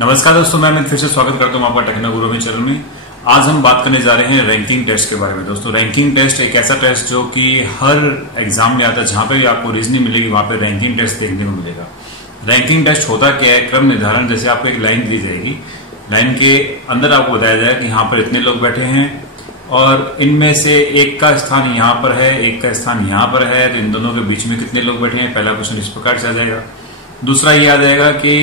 नमस्कार दोस्तों, मैं फिर से स्वागत करता हूं आपका टेक्नो गुरु में चैनल में। आज हम बात करने जा रहे हैं रैंकिंग टेस्ट के बारे में। दोस्तों, रैंकिंग टेस्ट एक ऐसा टेस्ट जो कि हर एग्जाम में आता है, जहां पे भी आपको रीजनिंग मिलेगी वहां पे रैंकिंग टेस्ट देखने को मिलेगा। रैंकिंग टेस्ट होता क्या है? क्रम निर्धारण। जैसे आपको एक लाइन दी जाएगी, लाइन के अंदर आपको बताया जाएगा कि यहाँ पर इतने लोग बैठे हैं और इनमें से एक का स्थान यहाँ पर है, एक का स्थान यहाँ पर है, तो इन दोनों के बीच में कितने लोग बैठे हैं। पहला क्वेश्चन इस प्रकार से आ जाएगा। दूसरा ये आ जाएगा कि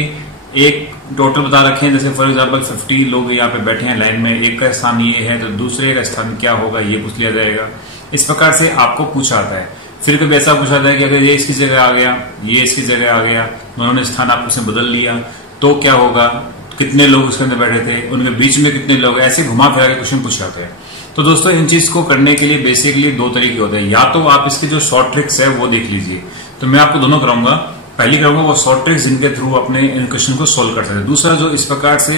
एक टोटल बता रखे हैं, जैसे फॉर एग्जांपल 50 लोग यहाँ पे बैठे हैं लाइन में, एक का स्थान ये है तो दूसरे का स्थान क्या होगा ये पूछ लिया जाएगा। इस प्रकार से आपको पूछा आता है। फिर कभी ऐसा पूछा जाए कि अगर ये इसकी जगह आ गया, ये इसकी जगह आ गया, उन्होंने स्थान आपस में बदल लिया तो क्या होगा, कितने लोग उसके अंदर बैठे थे, उनके बीच में कितने लोग, ऐसे घुमा फिरा के क्वेश्चन पूछ जाते हैं। तो दोस्तों, इन चीज को करने के लिए बेसिकली दो तरीके होते हैं। या तो आप इसके जो शॉर्ट ट्रिक्स है वो देख लीजिए, तो मैं आपको दोनों कराऊंगा। पहली करूंगा वो शॉर्ट ट्रिक्स जिनके थ्रू अपने इन क्वेश्चन को सोल्व कर सकते हैं। दूसरा जो इस प्रकार से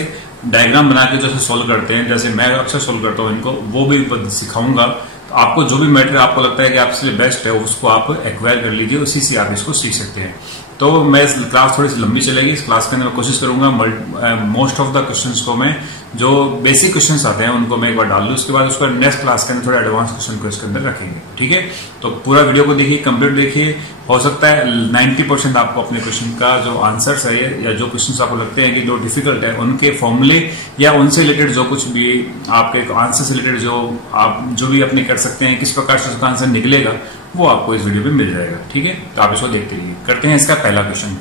डायग्राम बना के जो सोल्व करते हैं, जैसे मैं अक्सर सोल्व करता हूं इनको, वो भी सिखाऊंगा। तो आपको जो भी मैटर आपको लगता है कि आपके लिए बेस्ट है उसको आप एक्वायर कर लीजिए, उसी से आप इसको सीख सकते हैं। तो मैं इस क्लास थोड़ी सी लंबी चलेगी। इस क्लास के अंदर मैं कोशिश करूंगा मोस्ट ऑफ द क्वेश्चंस को मैं जो बेसिक क्वेश्चंस आते हैं उनको मैं एक बार डाल लूं, उसके बाद उसको नेक्स्ट क्लास के अंदर थोड़ा एडवांस क्वेश्चन को इसके अंदर रखेंगे। ठीक है, तो पूरा वीडियो को देखिए, कंप्लीट देखिए। हो सकता है 90% आपको अपने क्वेश्चन का जो आंसर्स है या जो क्वेश्चन आपको लगते हैं कि जो डिफिकल्ट है उनके फॉर्मूले या उनसे रिलेटेड जो कुछ भी आपके आंसर से रिलेटेड जो आप जो भी अपने कर सकते हैं, किस प्रकार से उसका आंसर निकलेगा, वो आपको इस वीडियो में मिल जाएगा। ठीक है, तो आप इसको देखते रहिए। करते हैं इसका पहला क्वेश्चन।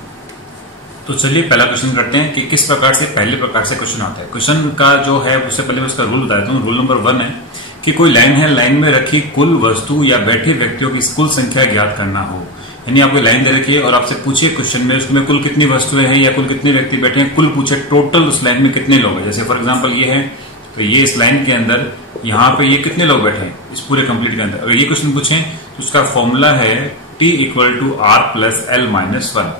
तो चलिए पहला क्वेश्चन करते हैं कि किस प्रकार से पहले प्रकार से क्वेश्चन आता है। क्वेश्चन का जो है उससे पहले मैं उसका रूल बताता हूँ। रूल नंबर 1 है कि कोई लाइन है, लाइन में रखी कुल वस्तु या बैठे व्यक्तियों की कुल संख्या ज्ञात करना हो। यानी आपको लाइन दे रखी है और आपसे पूछिए क्वेश्चन में उसमें कुल कितनी वस्तुएं हैं या कुल कितने व्यक्ति बैठे हैं, कुल पूछे टोटल उस लाइन में कितने लोग हैं। जैसे फॉर एग्जाम्पल ये है, तो ये इस लाइन के अंदर यहाँ पे ये कितने लोग बैठे हैं इस पूरे कंप्लीट के अंदर। अगर ये क्वेश्चन पूछें तो उसका फॉर्मूला है T = R + L - 1।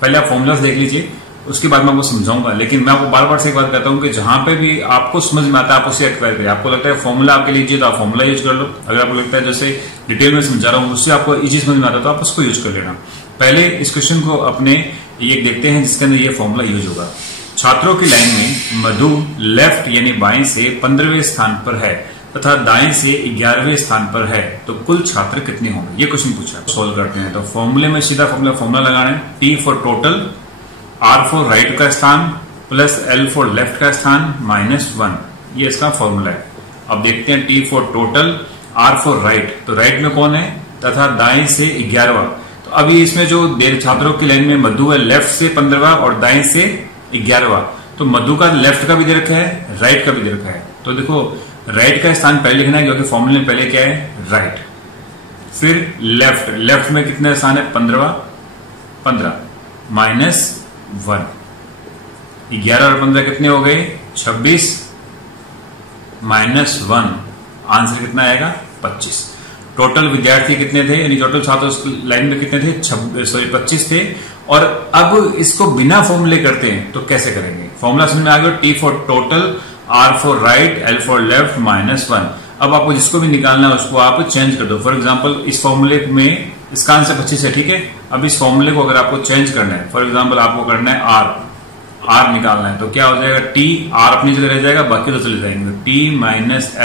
पहले आप फॉर्मूलास देख लीजिए, उसके बाद मैं आपको समझाऊंगा। लेकिन मैं आपको बार बार से एक बात कहता हूं कि जहां पे भी आपको समझ में आता है आप उसे एक्वायर करें। आपको लगता है फॉर्मूला आपके लिए इजी तो आप फॉर्मूला यूज कर लो। अगर आपको लगता है जैसे डिटेल में समझा रहा हूं उससे आपको इजी समझ में आता है तो आप उसको यूज कर लेना। पहले इस क्वेश्चन को अपने ये देखते हैं जिसके अंदर ये फॉर्मूला यूज होगा। छात्रों की लाइन में मधु लेफ्ट यानी बाएं से 15वें स्थान पर है तथा दाएं से 11वें स्थान पर है, तो कुल छात्र कितने होंगे, ये क्वेश्चन पूछा। सोल्व करते हैं। तो फॉर्मूले में सीधा फॉर्मूला लगाना है। T for total, R for right का स्थान प्लस L फॉर लेफ्ट का स्थान -1, ये इसका फॉर्मूला है। अब देखते हैं T for total, R for right, तो राइट में कौन है, तथा दाएं से 11वां। तो अभी इसमें जो छात्रों की लाइन में मधु है लेफ्ट से 15वां और दाएं से 11वां, तो मधु का लेफ्ट का भी दे रखा है, राइट का भी दे रखा है। तो देखो राइट का स्थान पहले लिखना है क्योंकि फॉर्मूले में पहले क्या है, राइट। फिर लेफ्ट, लेफ्ट में कितने स्थान है, 15वां, 15 -1, 11 और 15 कितने हो गए, 26 -1, आंसर कितना आएगा, 25। टोटल विद्यार्थी कितने थे, यानी टोटल छात्र उस लाइन में कितने थे, 25 थे। और अब इसको बिना फॉर्मूले करते हैं तो कैसे करेंगे। फॉर्मूला समझ में आ गया। T for total, R for right, L for left -1। अब आपको जिसको भी निकालना है उसको आप चेंज कर दो। फॉर एग्जांपल इस फॉर्मूले में इसका आंसर 25 है, ठीक है। अब इस फॉर्मूले को अगर आपको चेंज करना है, फॉर एग्जांपल आपको करना है R निकालना है, तो क्या हो जाएगा, T, R अपनी जगह रह जाएगा, बाकी तो चले जाएंगे। T -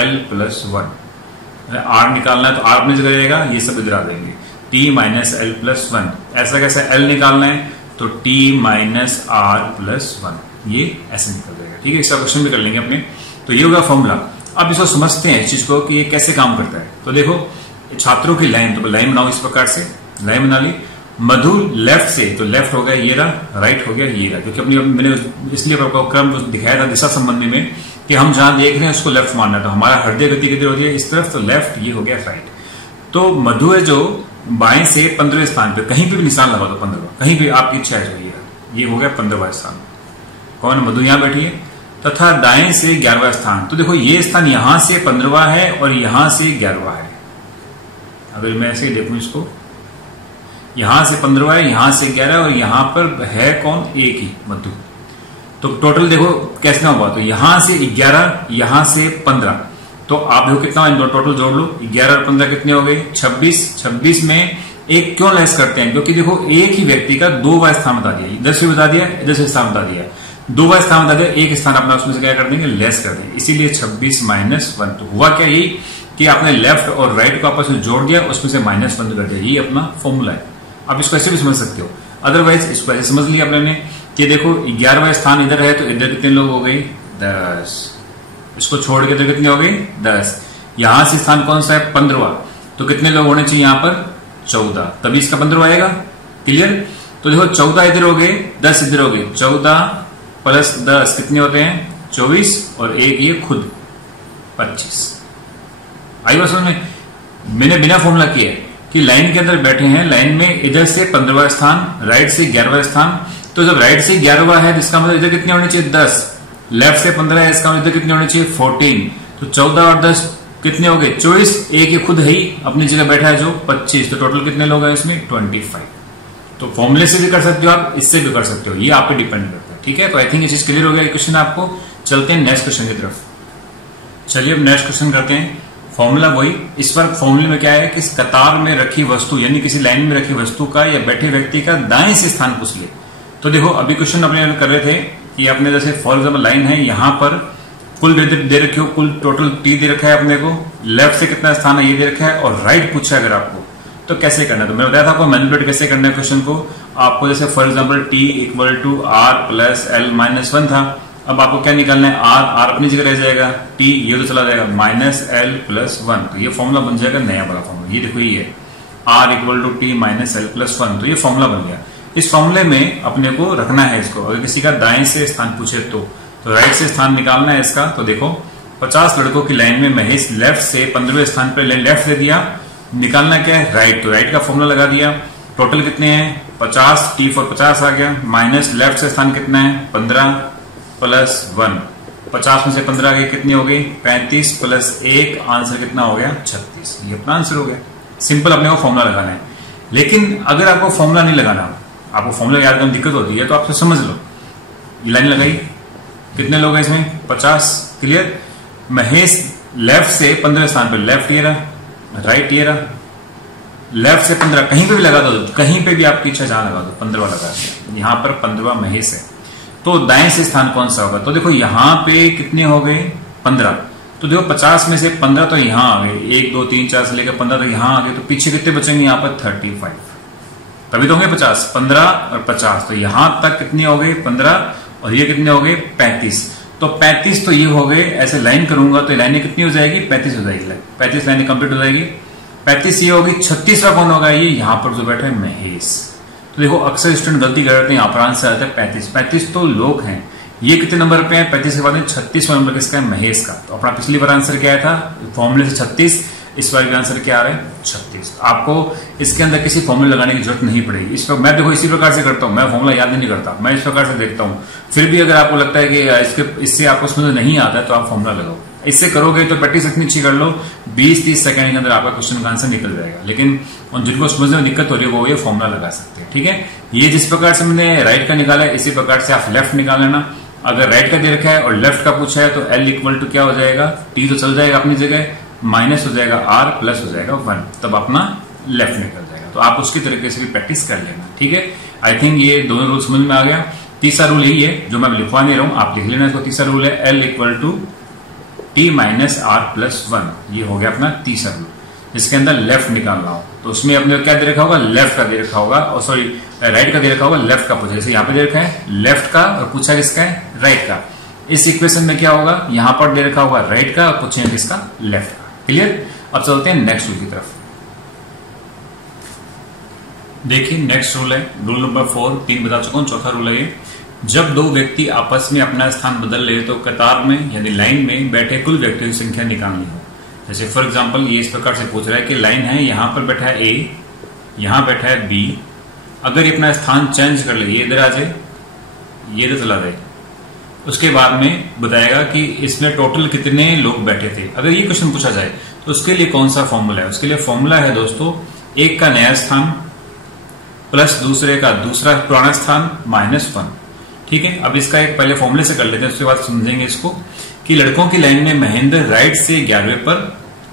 L + 1, R निकालना है तो R अपनी जगह रहेगा, ये सब इधर आ जाएंगे। T - L + 1। ऐसा कैसे L निकालना है तो T - R + 1, ये ऐसे निकल जाएगा। ठीक है, इसका क्वेश्चन भी कर लेंगे अपने। तो ये होगा फॉर्मूला। अब इसको समझते हैं इस चीज को कि ये कैसे काम करता है। तो देखो छात्रों की लाइन, तो लाइन बनाओ इस प्रकार से, लाइन बना ली। मधु लेफ्ट से, तो लेफ्ट हो गया ये रहा, राइट हो गया ये रहा, क्योंकि अपनी मैंने इसलिए आपको क्रम दिखाया था दिशा संबंधी में कि हम जहां देख रहे हैं उसको लेफ्ट मानना है। तो हमारा हृदय गति किधर होती है, इस तरफ, तो लेफ्ट, ये हो गया राइट। तो मधु है जो बाएं से 15वें स्थान पे, कहीं पे भी निशान लगा दो 15वां, कहीं भी आपकी इच्छा है जो ये हो गया 15वां स्थान। कौन, मधु यहां बैठी है, तथा दाएं से 11वां स्थान। तो देखो ये स्थान यहां से 15वां है और यहां से 11वां है। अगर मैं ऐसे देखूं इसको, यहां से 15वां है, यहां से 11 और यहां पर है कौन, एक ही, मधु। तो टोटल देखो कैसे हुआ, तो यहां से 11, यहां से 15, तो आप देखो कितना टोटल जोड़ लो, 11 और 15 कितने हो गए, 26। 26 में एक क्यों लेस करते हैं, क्योंकि देखो एक ही व्यक्ति का 2 बार स्थान बता दिया, इधर से बता दिया, इधर से स्थान बता दिया। 2वां स्थान बता दें, एक स्थान अपना उसमें से क्या कर देंगे, लेस कर देंगे, इसीलिए 26 माइनस 1। तो हुआ क्या, यही कि आपने लेफ्ट और राइट को आपस में जोड़ दिया, उसमें से -1 कर दिया, ये अपना फॉर्मूला है। आप इसको ऐसे भी समझ सकते हो, अदरवाइज इसको ऐसे समझ लिया आपने कि देखो 11वां स्थान इधर है, तो इधर कितने लोग हो गए, 10। इसको छोड़ के इधर कितने हो गए, 10। यहां से स्थान कौन सा है, 15वां, तो कितने लोग होने चाहिए यहां पर, 14, तभी इसका 15वां आएगा। क्लियर। तो देखो 14 इधर हो गए, 10 इधर हो गए, 14 प्लस 10 कितने होते हैं, 24, और एक ये खुद 25। आई बात समझ में। मैंने बिना फॉर्मूला किए कि लाइन के अंदर बैठे हैं, लाइन में इधर से 15वां स्थान, राइट से 11वां स्थान, तो जब राइट से 11वां है, इसका मतलब इधर कितने होने चाहिए, 10। लेफ्ट से 15 है, इसका मतलब इधर कितने होने चाहिए, 14। तो 14 और 10 कितने हो गए, 24। एक ये खुद है ही अपनी जगह बैठा है जो 25, तो टोटल कितने लोग हैं इसमें, 25। तो फॉर्मूले से भी कर सकते हो आप, इससे भी कर सकते हो, ये आप पे डिपेंड करता है। ठीक है, तो आई थिंक ये चीज क्लियर हो गया क्वेश्चन आपको। चलते हैं नेक्स्ट क्वेश्चन की तरफ। चलिए अब नेक्स्ट क्वेश्चन करते हैं। फॉर्मूला वही, इस बार फॉर्मूले में क्या है कि कतार में रखी वस्तु यानी किसी लाइन में रखी वस्तु का या बैठे व्यक्ति का दाएं से स्थान पूछ ले। तो देखो अभी क्वेश्चन अपने कर रहे थे कि अपने जैसे फॉर एग्जाम्पल लाइन है, यहां पर कुल दे रखी हो, कुल टोटल टी दे रखा है अपने को, लेफ्ट से कितना स्थान है ये दे रखा है, और राइट पूछा है अगर आपको तो कैसे करना है। तो मैं बताया था आपको मैनिपुलेट कैसे करना है क्वेश्चन को। आपको जैसे for example T equal to R plus L minus 1 था, अब आपको क्या निकालना है, आर अपनी जगह रह जाएगा, टी ये तो चला जाएगा, माइनस एल प्लस 1, तो ये फॉर्मूला बन जाएगा नया वाला फॉर्मूला। ये देखो ये R equal to T minus L plus 1, तो ये फॉर्मूला बन गया। इस फॉर्मूले में अपने को रखना है इसको, अगर किसी का दाएं से स्थान पूछे तो राइट से स्थान निकालना है इसका। तो देखो 50 लड़कों की लाइन में महेश लेफ्ट से 15वें स्थान पर लेफ्ट दे दिया, निकालना क्या है, राइट। तो राइट का फॉर्मूला लगा दिया, टोटल कितने हैं 50, टी फॉर 50 आ गया, माइनस लेफ्ट से स्थान कितना है 15 प्लस 1, 50 में से 15 गए कितने हो गए 35 प्लस 1, आंसर कितना हो गया 36। ये अपना आंसर हो गया। सिंपल अपने को फॉर्मूला लगाना है। लेकिन अगर आपको फॉर्मूला नहीं लगाना, आपको फॉर्मूला याद करने में दिक्कत होती है, तो आपसे समझ लो, ये लाइन लगाई, कितने लोग हैं इसमें 50। क्लियर। महेश लेफ्ट से 15 स्थान पर, लेफ्ट ये रहा, राइट ये रहा, लेफ्ट से 15 कहीं पे भी लगा दो, कहीं पे भी आपकी इच्छा जहां लगा दो, 15वां लगा दिया, यहां पर 15वां महेश है। तो दाएं से स्थान कौन सा होगा, तो देखो यहां पे कितने हो गए 15, तो देखो 50 में से 15 तो यहां आ गए, 1 2 3 4 से लेकर 15 तो यहां आ गए, तो पीछे कितने बचेंगे यहाँ पर 35, तभी तो होंगे 50, 15 और 50, तो यहां तक कितने हो गए 15, और ये कितने हो गए 35। तो 35 तो ये हो गए, ऐसे लाइन करूंगा तो लाइनें कितनी हो जाएगी 35 हो जाएगी, 35 लाइनें कंप्लीट हो जाएगी। 35 ये होगी, 36वां कौन होगा, ये यहां पर जो बैठा है महेश। तो देखो अक्सर स्टूडेंट गलती कर रहे हैं, यहां पर आंसर आता है 35, 35 तो लोग हैं, ये कितने नंबर पे है 35 के बाद 36वां नंबर किसका है महेश का। तो अपना पिछली बार आंसर क्या आया था फॉर्मूले से 36, इस बार का आंसर क्या आ रहा है 36। आपको इसके अंदर किसी फॉर्मूला लगाने की जरूरत नहीं पड़ेगी। इस पर मैं देखो इसी प्रकार से करता हूं, मैं फॉर्मूला याद नहीं करता, मैं इस प्रकार से देखता हूं। फिर भी अगर आपको लगता है कि इससे आपको समझ नहीं आता है तो आप फॉर्मूला लगाओ, इससे करोगे तो प्रैक्टिस इतनी अच्छी कर लो 20-30 सेकंड के अंदर आपका क्वेश्चन का आंसर निकल जाएगा। लेकिन जिनको समझने में दिक्कत हो रही है वो ये फॉर्मूला लगा सकते हैं। ठीक है, ये जिस प्रकार से मैंने राइट का निकाला है इसी प्रकार से आप लेफ्ट निकाल लेना। अगर राइट का दे रखा है और लेफ्ट का पूछा है तो एल इक्वल टू क्या हो जाएगा, टी तो चल जाएगा अपनी जगह, माइनस हो जाएगा आर, प्लस हो जाएगा 1, तब अपना लेफ्ट निकल जाएगा। तो आप उसकी तरीके से भी प्रैक्टिस कर लेना। ठीक है, आई थिंक ये दोनों रूल समझ में आ गया। तीसरा रूल यही है जो मैं लिखवा नहीं रहा हूं, आप लिख लेना इसको। तीसरा रूल है L equal to T minus R plus 1, ये हो गया अपना तीसरा रूल, जिसके अंदर लेफ्ट निकालना हो तो उसमें अपने क्या दे रखा होगा, लेफ्ट का दे रखा होगा, और सॉरी राइट का दे रखा होगा, लेफ्ट का पूछा, जैसे यहाँ पे दे रखा है लेफ्ट का और पूछा किसका है राइट का। इस इक्वेशन में क्या होगा, यहां पर दे रखा होगा राइट का और पूछेंगे किसका, लेफ्ट का। क्लियर। अब चलते हैं नेक्स्ट रूल की तरफ। देखिए नेक्स्ट रूल है रूल नंबर 4, 3 बता चुका हूं, चौथा रूल है ये। जब दो व्यक्ति आपस में अपना स्थान बदल ले तो कतार में यानी लाइन में बैठे कुल व्यक्तियों की संख्या निकालनी हो। जैसे फॉर एग्जांपल ये इस प्रकार से पूछ रहा है कि लाइन है, यहां पर बैठा है ए, यहां बैठा है बी, अगर ये अपना स्थान चेंज कर ले, ये इधर आ जाए, ये इधर चला जाए, उसके बाद में बताएगा कि इसमें टोटल कितने लोग बैठे थे। अगर ये क्वेश्चन पूछा जाए तो उसके लिए कौन सा फॉर्मूला है, उसके लिए फॉर्मूला है दोस्तों एक का नया स्थान प्लस दूसरे का दूसरा पुराना स्थान -1। ठीक है, अब इसका एक पहले फॉर्मूले से कर लेते हैं, उसके बाद समझेंगे इसको कि लड़कों की लाइन में महेंद्र राइट से 11वें पर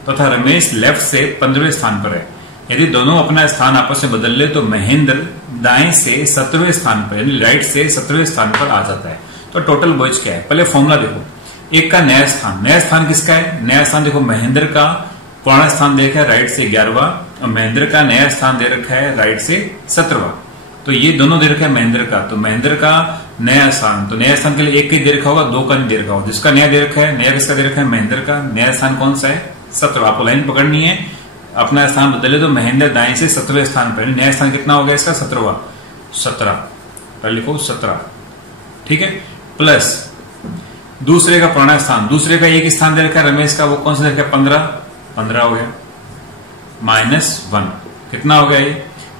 तथा रमेश लेफ्ट से 15वें स्थान पर है। यदि दोनों अपना स्थान आपस में बदल ले तो महेंद्र दाएं से 17वें स्थान पर यानी राइट से 17वें स्थान पर आ जाता है। तो टोटल बॉयज क्या है, पहले फॉर्मूला देखो। एक का नया स्थान किसका है, नया स्थान देखो महेंद्र का पुराना स्थान दे रखा है राइट से 11वां और महेंद्र का नया स्थान दे रखा है राइट से 17वां। तो ये दोनों दे रखा है महेंद्र का, तो महेंद्र का नया स्थान, तो नया स्थान के लिए एक का दे रखा होगा, दो का नहीं दे रखा होगा। जिसका नया दे रखा है, नया किसका दे रखा है, महेंद्र का। नया स्थान कौन सा है, 17। आपको लाइन पकड़नी है, अपना स्थान बदले तो महेंद्र दाएं से 17वें स्थान पर। नया स्थान कितना हो गया इसका, 17वां, 17 पहले लिखो 17, ठीक है। प्लस दूसरे का पुराना स्थान, दूसरे का एक स्थान दे रखा है रमेश का, वो कौन सा दे रखा है, 15 हो गया, -1 कितना हो गया ये,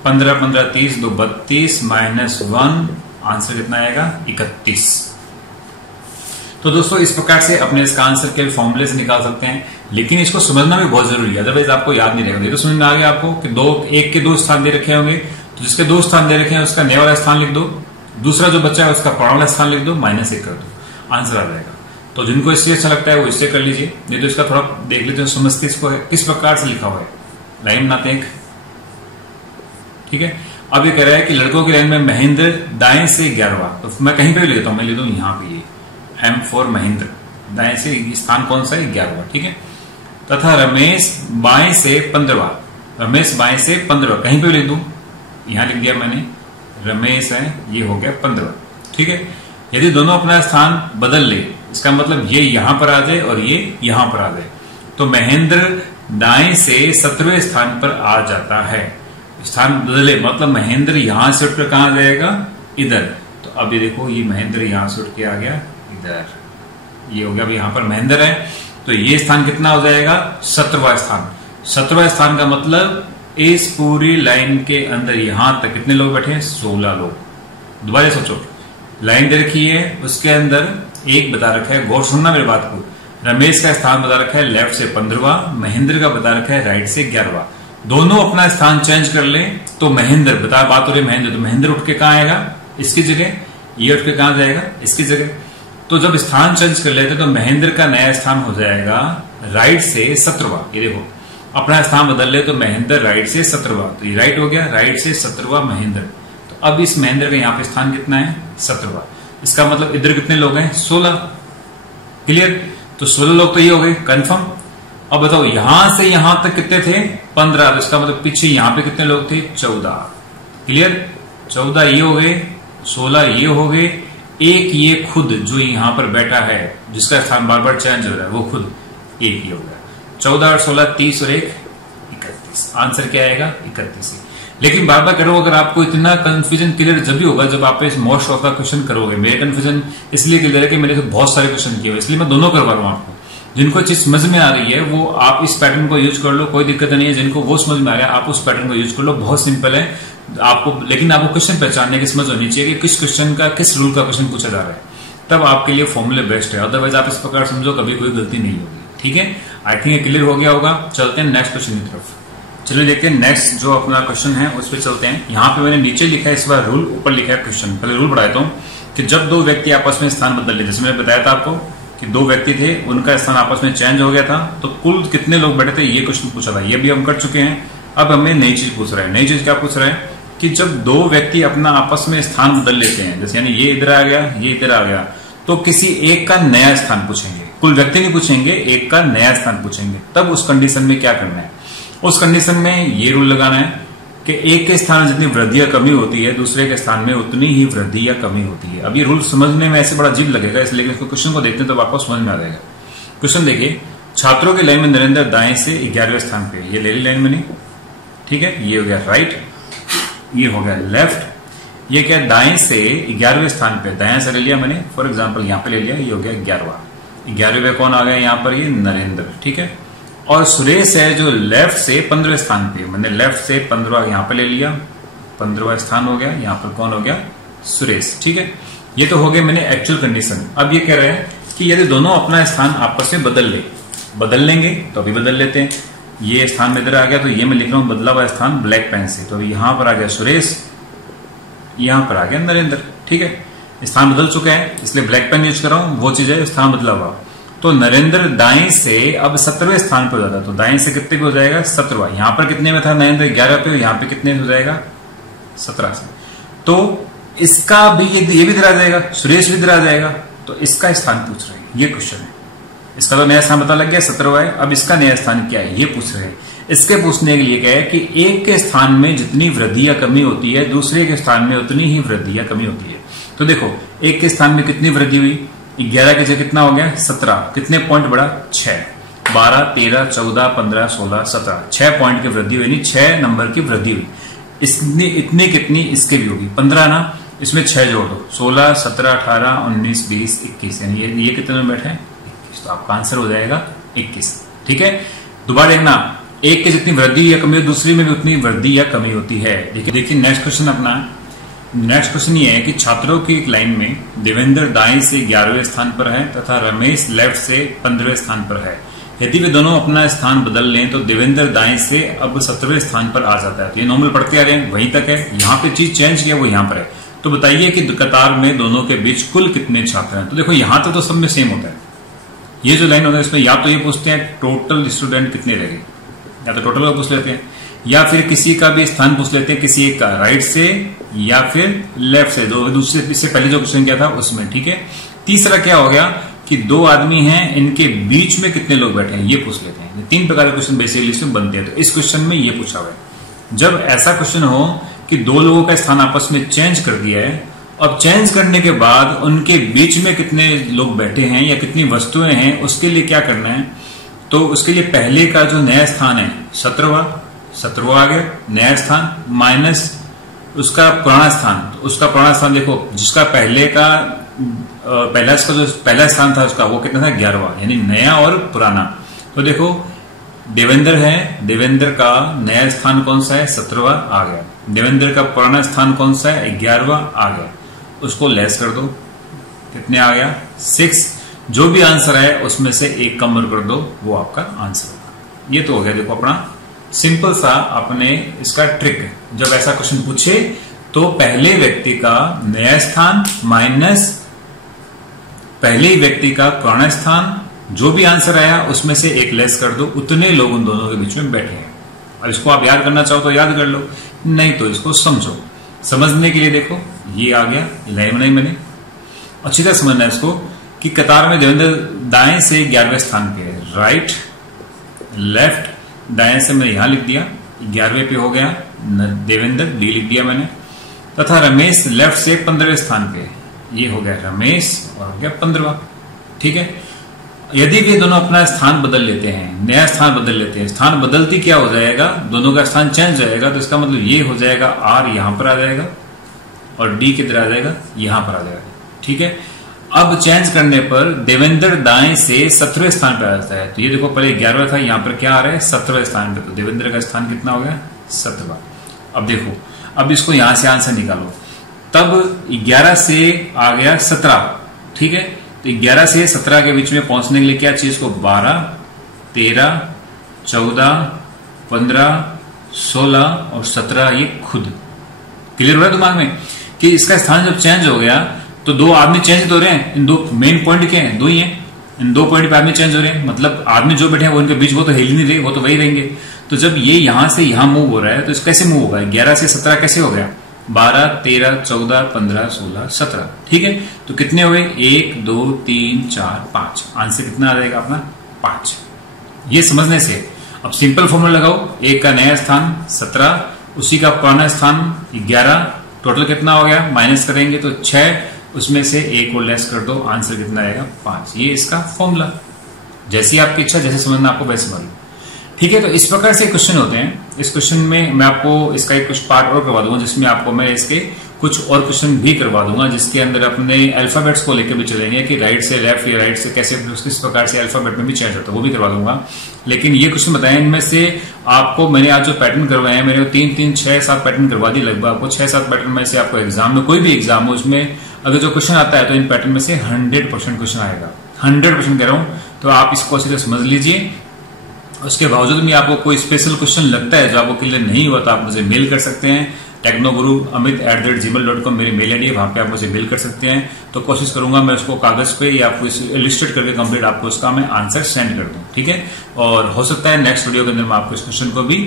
15 15 30 2 32 -1 आंसर कितना आएगा, 31। तो दोस्तों इस प्रकार से अपने इसका आंसर के फॉर्मूले से निकाल सकते हैं, लेकिन इसको समझना भी बहुत जरूरी है, अदरवाइज आपको याद नहीं रहेगा। ये तो समझ में आ गया आपको कि एक के दो स्थान दे रखे होंगे, तो जिसके 2 स्थान दे रखे हैं उसका नया वाला स्थान लिख दो, दूसरा जो बच्चा है उसका पुराना वाला स्थान लिख दो, -1 कर दो, आंसर आ जाएगा। तो जिनको इससे अच्छा लगता है वो इससे कर लीजिए, नहीं तो इसका थोड़ा देख लेते हैं, समझते इसको किस प्रकार से लिखा हुआ है। लाइन बनाते हैं, ठीक है। अब ये कह रहा है कि लड़कों की लाइन में महेंद्र दाएं से 11वां, तो मैं कहीं पे भी लेता हूं, मैं ले दूं यहां पे ये M4 महेंद्र, दाएं से स्थान कौन सा है, 11वां, ठीक है। तथा रमेश बाएं से 15वां, रमेश बाएं से 15वां, कहीं पे भी लिख दूं, यहां लिख दिया मैंने, रमेश है, ये हो गया 15वां, ठीक है। यदि दोनों अपना स्थान बदल ले, इसका मतलब ये यहां पर आ जाए और ये यहां पर आ जाए, तो महेंद्र दाएं से 17वें स्थान पर आ जाता है। स्थान बदले मतलब महेंद्र यहां से उठकर कहां जाएगा, इधर। तो अब ये देखो, ये महेंद्र यहां से उठ के आ गया इधर, ये हो गया। अब यहां पर महेंद्र है, तो ये स्थान कितना हो जाएगा, 17वां स्थान। 17वां स्थान का मतलब इस पूरी लाइन के अंदर यहां तक कितने लोग बैठे हैं, 16 लोग। दोबारा सोचो, लाइन दे रखी है, उसके अंदर एक बता रखा है, गौर सुनना मेरी बात को, रमेश का स्थान बता रखा है लेफ्ट से 15वां, महेंद्र का बता रखा है राइट से 11वां। दोनों अपना स्थान चेंज कर ले तो महेंद्र, बात हो रही महेंद्र, तो महेंद्र उठ के कहां आएगा, इसकी जगह, ये उठ के कहां जाएगा, इसकी जगह। तो जब स्थान चेंज कर लेते तो महेंद्र का नया स्थान हो जाएगा राइट से 17वां। ये देखो, अपना स्थान बदल ले तो महेंद्र राइट से 17वां, तो ये राइट हो गया, राइट से 17वां महेंद्र। तो अब इस महेंद्र का यहाँ पे स्थान कितना है, 17वां। इसका मतलब इधर कितने लोग हैं, 16, क्लियर। तो 16 लोग तो ये हो गए कंफर्म। अब बताओ यहां से यहां तक कितने थे, 15, तो इसका मतलब पीछे यहां पे कितने लोग थे, 14, क्लियर। 14 ये हो गए, 16 ये हो गए, एक ये खुद जो यहां पर बैठा है जिसका स्थान बार बार चेंज हो रहा है, वो खुद एक ही हो गया। 14 और 16 30 और 1 31, आंसर क्या आएगा, 31। लेकिन बार बार करो, अगर आपको इतना कंफ्यूजन क्लियर जब भी होगा जब आप इस मोस्ट ऑफ का क्वेश्चन करोगे। मेरे कंफ्यूजन इसलिए क्लियर है कि मैंने बहुत सारे क्वेश्चन किए हुए, इसलिए मैं दोनों करवा रहा हूं आपको। जिनको चीज समझ में आ रही है वो आप इस पैटर्न को यूज कर लो, कोई दिक्कत नहीं है। जिनको वो समझ में आ रहा है आप उस पैटर्न को यूज कर लो, बहुत सिंपल है आपको। लेकिन आपको क्वेश्चन पहचानने की समझ होनी चाहिए कि किस क्वेश्चन का किस रूल का क्वेश्चन पूछा जा रहा है, तब आपके लिए फॉर्मूले बेस्ट है। अदरवाइज आप इस प्रकार समझो, कभी कोई गलती नहीं होगी, ठीक है। आई थिंक क्लियर हो गया होगा। चलते हैं नेक्स्ट क्वेश्चन की तरफ। चलिए देखते हैं नेक्स्ट जो अपना क्वेश्चन है उस पर चलते हैं। यहाँ पे मैंने नीचे लिखा है इस बार रूल, ऊपर लिखा है क्वेश्चन। पहले रूल बढ़ाता हूँ कि जब दो व्यक्ति आपस में स्थान बदल ले, जैसे मैंने बताया था आपको कि दो व्यक्ति थे, उनका स्थान आपस में चेंज हो गया था, तो कुल कितने लोग बैठे थे, ये क्वेश्चन पूछा था। ये भी हम कर चुके हैं। अब हमें नई चीज पूछ रहा है। नई चीज क्या पूछ रहा है कि जब दो व्यक्ति अपना आपस में स्थान बदल लेते हैं, जैसे यानी ये इधर आ गया, ये इधर आ गया, तो किसी एक का नया स्थान पूछेंगे। कुल व्यक्ति नहीं पूछेंगे, एक का नया स्थान पूछेंगे। तब उस कंडीशन में क्या करना है, उस कंडीशन में ये रूल लगाना है कि एक के स्थान में जितनी वृद्धि या कमी होती है, दूसरे के स्थान में उतनी ही वृद्धि या कमी होती है। अब ये रूल समझने में ऐसे बड़ा अजीब लगेगा, इसलिए इसको क्वेश्चन को देखते हैं तो आपको समझ में आ जाएगा। क्वेश्चन देखिए, छात्रों की लाइन में नरेंद्र दाएं से 11वें स्थान पे, ये ले ली लाइन मैंने, ठीक है। ये हो गया राइट, ये हो गया लेफ्ट। ये क्या, दाएं से 11वें स्थान पे, दाएं से ले लिया मैंने, फॉर एग्जाम्पल यहाँ पे ले लिया, ये हो गया 11वां। 11वें कौन आ गया यहाँ पर, ये नरेंद्र, ठीक है। और सुरेश है जो लेफ्ट से 15वें स्थान पे, मैंने लेफ्ट से 15वां यहाँ पे ले लिया, 15वां स्थान हो गया, यहाँ पर कौन हो गया, सुरेश, ठीक है। ये तो हो गया मैंने एक्चुअल कंडीशन। अब ये कह रहे हैं कि यदि दोनों अपना स्थान आपस में बदल लेंगे तो अभी बदल लेते हैं। ये स्थान में इधर आ गया, तो ये मैं लिख रहा हूं बदला हुआ स्थान ब्लैक पेन से, तो यहां पर आ गया सुरेश, यहां पर आ गया नरेंद्र, ठीक है। स्थान बदल चुका है इसलिए ब्लैक पेन यूज कर रहा हूं, वो चीज है स्थान बदला हुआ। तो नरेंद्र दाएं से अब 17वें स्थान पर जाता, तो दाएं से कितने पे हो जाएगा, 17वां। यहां पर कितने में था नरेंद्र, 11 पे, यहां पे कितने हो जाएगा, 17 से। तो इसका भी ये भी दिला जाएगा, सुरेश भी दिला जाएगा, तो इसका स्थान पूछ रहे हैं, ये क्वेश्चन है। इसका तो नया स्थान पता लग गया 17वां है, अब इसका नया स्थान क्या है ये पूछ रहे हैं। इसके पूछने के लिए क्या है कि एक के स्थान में जितनी वृद्धि या कमी होती है दूसरे के स्थान में उतनी ही वृद्धि या कमी होती है। तो देखो एक के स्थान में कितनी वृद्धि हुई, 11 के जगह कितना हो गया 17, कितने पॉइंट बढ़ा 6, 12, 13, 14, 15, 16, 17, 6 पॉइंट की वृद्धि हुई, 6 नंबर की वृद्धि हुई। इतनी कितनी इसके भी होगी 15 ना, इसमें 6 जोड़ दो 16, 17, 18, 19, 20, 21, यानी ये कितने में बैठे 21, तो आपका आंसर हो जाएगा 21। ठीक है, दोबारा देखना, एक के जितनी वृद्धि या कमी हो दूसरी में भी उतनी वृद्धि या कमी होती है। देखिए नेक्स्ट क्वेश्चन अपना, नेक्स्ट क्वेश्चन ये है कि छात्रों की एक लाइन में देवेंद्र दाएं से 11वें स्थान पर है तथा रमेश लेफ्ट से 15वें स्थान पर है। यदि वे दोनों अपना स्थान बदल लें तो देवेंद्र दाएं से अब 17वें स्थान पर आ जाता है। तो ये नॉर्मल पढ़ते आ रहे हैं, वहीं तक है, यहाँ पे चीज चेंज किया वो यहाँ पर है। तो बताइए कि कतार में दोनों के बीच कुल कितने छात्र हैं। तो देखो यहाँ तक तो सब में सेम होता है, ये जो लाइन होता है इसमें या तो ये पूछते हैं टोटल स्टूडेंट कितने रह गए, या तो टोटल का पूछ लेते हैं, या फिर किसी का भी स्थान पूछ लेते हैं, किसी एक का राइट से या फिर लेफ्ट से, जो दूसरे इससे पहले जो क्वेश्चन किया था उसमें। ठीक है, तीसरा क्या हो गया कि 2 आदमी हैं, इनके बीच में कितने लोग बैठे हैं ये पूछ लेते हैं। 3 प्रकार के क्वेश्चन बेसिकली इसमें बनते हैं। तो इस क्वेश्चन में ये पूछा हुआ है, जब ऐसा क्वेश्चन हो कि 2 लोगों का स्थान आपस में चेंज कर दिया है, अब चेंज करने के बाद उनके बीच में कितने लोग बैठे हैं या कितनी वस्तुएं हैं, उसके लिए क्या करना है। तो उसके लिए पहले का जो नया स्थान है 17वां आ गया नया स्थान, माइनस उसका पुराना स्थान। तो उसका पुराना स्थान देखो, जिसका पहले का इसका जो पहला स्थान था उसका वो कितना था 11वां, यानी नया और पुराना। तो देखो देवेंद्र है, देवेंद्र का नया स्थान कौन सा है 17वां आ गया, देवेंद्र का पुराना स्थान कौन सा है 11वां आ गया, उसको लेस कर दो, कितने आ गया 6। जो भी आंसर है उसमें से एक कम कर दो, वो आपका आंसर होगा। ये तो हो गया देखो अपना सिंपल सा अपने इसका ट्रिक। जब ऐसा क्वेश्चन पूछे तो पहले व्यक्ति का नया स्थान माइनस पहले व्यक्ति का पुराना स्थान, जो भी आंसर आया उसमें से एक लेस कर दो, उतने लोग उन दोनों के बीच में बैठे हैं। अब इसको आप याद करना चाहो तो याद कर लो, नहीं तो इसको समझो। समझने के लिए देखो ये आ गया, लाइन बनाई मैंने, अच्छी तरह समझना है इसको कि कतार में देवेंद्र दाएं से 11वें स्थान पे है, राइट लेफ्ट, दाएं से मैंने यहां लिख दिया 11वें पे हो गया देवेंद्र, डी लिख दिया मैंने, तथा रमेश लेफ्ट से 15वें स्थान पे, ये हो गया रमेश और हो गया 15वां। ठीक है, यदि वे दोनों अपना स्थान बदल लेते हैं, नया स्थान बदल लेते हैं, स्थान बदलती क्या हो जाएगा, दोनों का स्थान चेंज हो जाएगा, तो इसका मतलब ये हो जाएगा आर यहां पर आ जाएगा और डी किधर आ जाएगा यहां पर आ जाएगा। ठीक है, अब चेंज करने पर देवेंद्र दाएं से 17वें स्थान पर आ जाता है। तो ये देखो पहले 11वां था, यहां पर क्या आ रहा है 17वें स्थान पे, तो देवेंद्र का स्थान कितना हो गया 17वां। अब देखो, अब इसको यहां से आंसर निकालो, तब 11 से आ गया 17। ठीक है, तो 11 से 17 के बीच में पहुंचने के लिए क्या चीज को 12, 13, 14, 15, 16 और 17 ये खुद क्लियर हो रहा है दिमाग में कि इसका स्थान जब चेंज हो गया तो 2 आदमी चेंज हो रहे हैं। इन 2 मेन पॉइंट क्या है 2 ही है, इन 2 पॉइंट पे आदमी चेंज हो रहे हैं, मतलब आदमी जो बैठे हैं वो इनके बीच वो तो हिल नहीं रहे, वो तो वही रहेंगे। तो जब ये यहां से यहां मूव हो रहा है तो इस कैसे मूव होगा, 11 से 17 कैसे हो गया 12, 13, 14, 15, 16, 17। ठीक है, तो कितने हुए 1, 2, 3, 4, 5, आंसर कितना आ जाएगा अपना 5। ये समझने से अब सिंपल फॉर्मूला लगाओ, एक का नया स्थान 17, उसी का पुराना स्थान 11, टोटल कितना हो गया माइनस करेंगे तो 6, उसमें से एक को लेस कर दो, आंसर कितना आएगा 5। ये इसका फॉर्मूला, जैसी आपकी इच्छा, जैसे समझना आपको वैसे समझ लो। ठीक है, तो इस प्रकार से क्वेश्चन होते हैं। इस क्वेश्चन में मैं आपको इसका एक कुछ पार्ट और करवा दूंगा, जिसमें आपको मैं इसके कुछ और क्वेश्चन भी करवा दूंगा, जिसके अंदर अपने अल्फाबेट्स को लेकर भी चलेंगे कि राइट से लेफ्ट या राइट से कैसे किस प्रकार से अल्फाबेट में भी चेंज होता है, वो भी करवा दूंगा। लेकिन ये क्वेश्चन बताएं, इनमें से आपको मैंने आज जो पैटर्न करवाए हैं, मैंने 3, 3, 6, 7 पैटर्न करवा दी लगभग। आपको 6, 7 पैटर्न में से आपको एग्जाम में कोई भी एग्जाम हो उसमें अगर जो क्वेश्चन आता है तो इन पैटर्न में से 100% क्वेश्चन आएगा, 100% कह रहा हूं। तो आप इसको अच्छी तरह समझ लीजिए। उसके बावजूद भी आपको कोई स्पेशल क्वेश्चन लगता है जो आपको क्लियर नहीं हुआ तो आप मुझे मेल कर सकते हैं, technoguru@gmail.com मेरी मेल आईडी है, वहां पे आप मुझे मेल कर सकते हैं। तो कोशिश करूंगा मैं उसको कागज पे या आपको इलिस्ट्रेट करके कंप्लीट आपको उसका मैं आंसर सेंड कर दूं। ठीक है, और हो सकता है नेक्स्ट वीडियो के अंदर मैं आपको इस क्वेश्चन को भी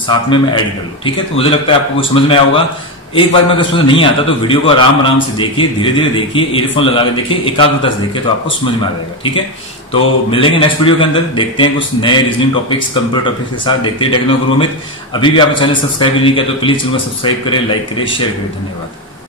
साथ में मैं ऐड कर लूं। ठीक है, तो मुझे लगता है आपको समझ में आया होगा। एक बार में अगर समझ नहीं आता तो वीडियो को आराम आराम से देखिए, धीरे धीरे देखिए, ईयरफोन लगा के देखिए, एकाग्रता से देखिए, तो आपको समझ में आ जाएगा। ठीक है, तो मिलेंगे नेक्स्ट वीडियो के अंदर, देखते हैं कुछ नए रीजनिंग टॉपिक्स, कंप्यूटर टॉपिक्स के साथ। देखते हैं टेक्नो गुरु अमित। अभी भी आपने चैनल सब्सक्राइब नहीं किया तो प्लीज चैनल को सब्सक्राइब करें, लाइक करें, शेयर करें। धन्यवाद।